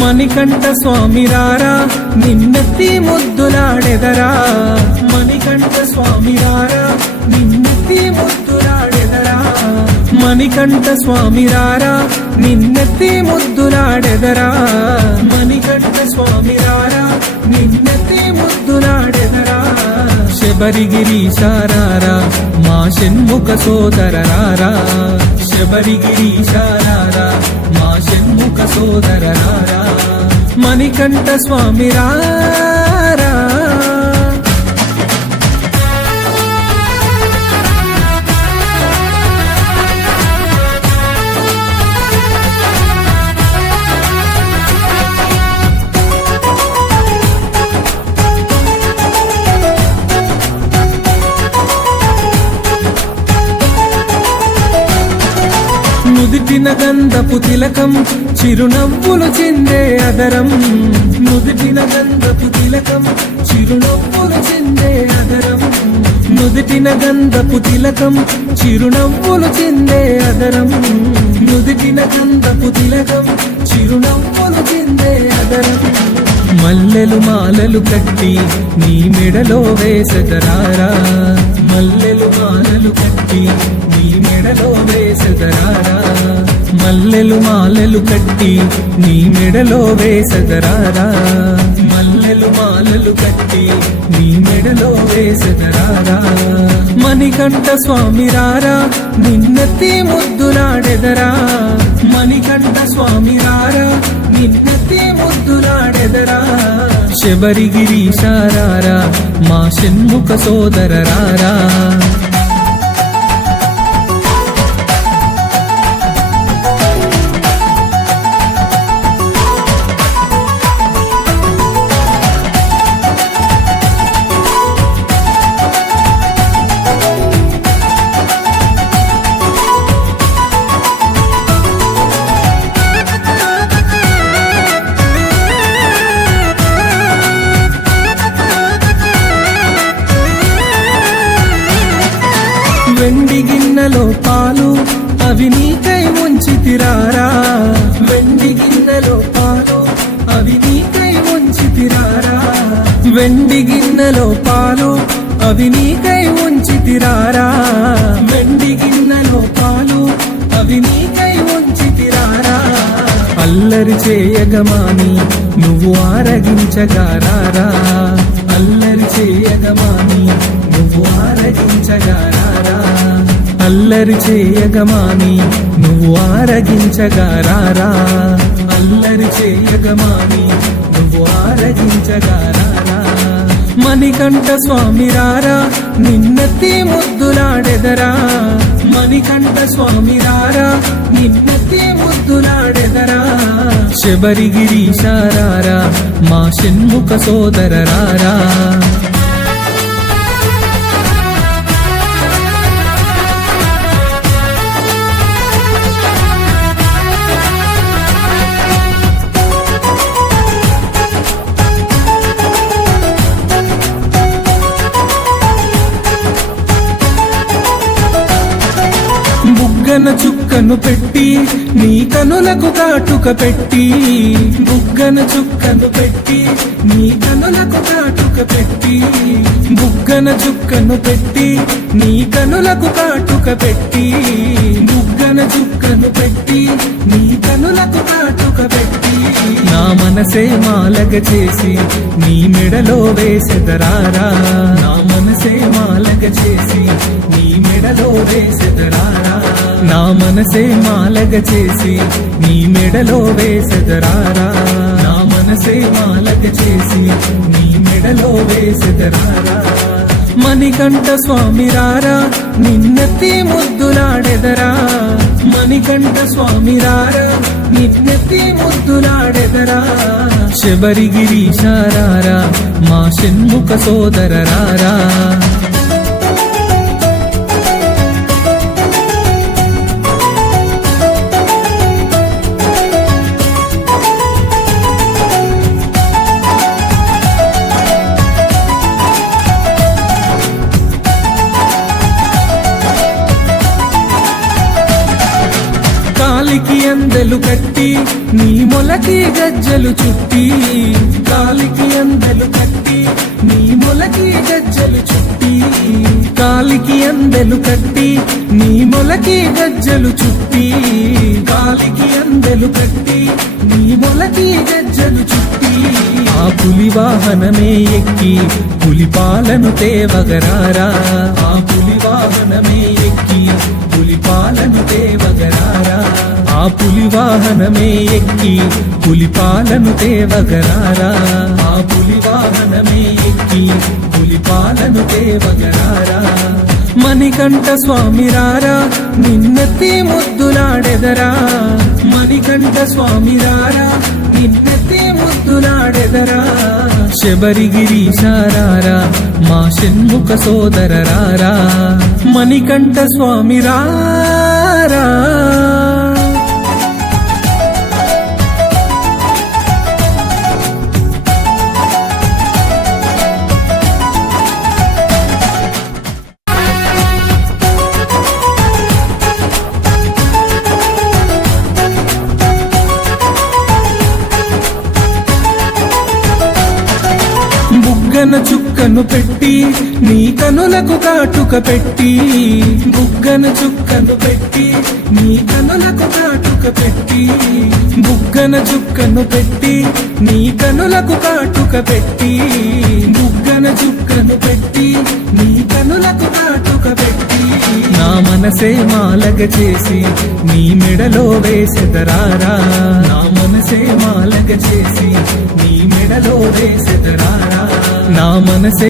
మణికంఠ స్వామి రారా నిన్నెత్తి ముద్దులాడెదరా మణికంఠ స్వామి రారా నిన్నెత్తి ముద్దులాడెదరా మణికంఠ స్వామి రారా నిన్నెత్తి ముద్దులాడెదరా మణికంఠ స్వామి రారా నిన్నెత్తి ముద్దులాడెదరా శబరిగిరీశారారా మా షణ్ముఖ సోదరరారా శబరిగిరీశారారా మా షణ్ముఖ సోదరరారా మణికంఠ స్వామి రారా నుదిటిన గంధపు తిలకం చిరునవ్వులు చిందే అదరం నుదిటిన గంధపు తిలకం చిరునవ్వులు చిందే అదరం నుదిటిన గంధపు తిలకం చిరునవ్వులు చిందే అదరం నుదిటిన గంధపు తిలకం చిరునవ్వులు చిందే అదరం మల్లెలు మాలలు కట్టి నీ మెడలో వేసెదరారా మల్లెలు మాలలు కట్టి నీ మెడలో వేసెదరారా మల్లెలు మాలలు కట్టి నీ మెడలో వేసెదరారా మల్లెలు మాలలు కట్టి నీ మెడలో వేసెదరారా మణికంఠ స్వామి రారా నిన్నెత్తి ముద్దులాడెదరా మణికంఠ స్వామి రారా నిన్నెత్తి ముద్దులాడెదరా శబరిగిరీశారారా మా షణ్ముఖ సోదరరారా వెండి గిన్నెలో పాలు అవి నీకై ఉంచితిరారా వెండి గిన్నెలో పాలు అవి నీకై ఉంచితిరారా వెండి గిన్నెలో పాలు అవి నీకై ఉంచితిరారా వెండి గిన్నెలో పాలు అవి నీకై ఉంచితిరారా అల్లరి చేయగమాని నువ్వు ఆరగించగారారా అల్లరి చేయగమాని నువ్వు ఆరగించగారారా అల్లరి చేయగమాని నువ్వు ఆరగించగారారా అల్లరి చేయగమాని నువ్వు ఆరగించగారారా మణికంఠ స్వామి రారా నిన్నెత్తి ముద్దులాడెదరా మణికంఠ స్వామి రారా నిన్నెత్తి ముద్దులాడెదరా శబరిగిరీశారారా మా షణ్ముఖ సోదరరారా బుగ్గన చుక్కను పెట్టి నీ కనులకు కాటుక పెట్టి బుగ్గన చుక్కను పెట్టి నీ కనులకు కాటుక పెట్టి బుగ్గన చుక్కను పెట్టి నీ కనులకు కాటుక పెట్టి బుగ్గన చుక్కను పెట్టి నీ కనులకు కాటుక పెట్టి నా మనసే మాలగ చేసి నీ మెడలో వేసెదరారా నా మనసే మాలగ చేసి నీ మెడలో వేసెదరారా నా మనసే మాలగ చేసి నీ మెడలో వేసెదరారా నా మనసే మాలగ చేసి నీ మెడలో వేసెదరారా మణికంఠ స్వామి రారా నిన్నెత్తి ముద్దులాడెదరా మణికంఠ స్వామి రారా నిన్నెత్తి ముద్దులాడెదరా శబరిగిరీశారారా మా షణ్ముఖ సోదరరారా కాలికి అందెలు కట్టి నీ మొలకి గజ్జలు చుట్టి కాలికి అందెలు కట్టి నీ మొలకి గజ్జలు చుట్టి కాలికి అందెలు కట్టి నీ మొలకి గజ్జలు చుట్టి కాలికి అందెలు కట్టి నీ మొలకి గజ్జలు చుట్టి ఆ పులి వాహనమే ఎక్కి పులి పాలను తేవగరారా ఆ పులి వాహనమే ఎక్కి పులి పాలను తేవగరారా ఆ పులి వాహనమే ఎక్కి పులి పాలను తేవగరారా ఆ పులి వాహనమే ఎక్కి పులి పాలను తేవగరారా మణికంఠ స్వామి రారా నిన్నెత్తి ముద్దులాడెదరా మణికంఠ స్వామి రారా నిన్నెత్తి ముద్దులాడెదరా శబరిగిరీశారారా మా షణ్ముఖ సోదర రారా మణికంఠ స్వామి రారా బుగ్గన చుక్కను పెట్టి నీ కనులకు కాటుక పెట్టి బుగ్గన చుక్కను పెట్టి నీ కనులకు కాటుక పెట్టి బుగ్గన చుక్కను పెట్టి నీ కనులకు కాటుక పెట్టి బుగ్గన చుక్కను పెట్టి నీ కనులకు కాటుక పెట్టి నా మనసే మాలగ చేసి నీ మెడలో వేసెదరారా నా మనసే మాలగ చేసి నీ మెడలో వేసెదరారా నా మనసే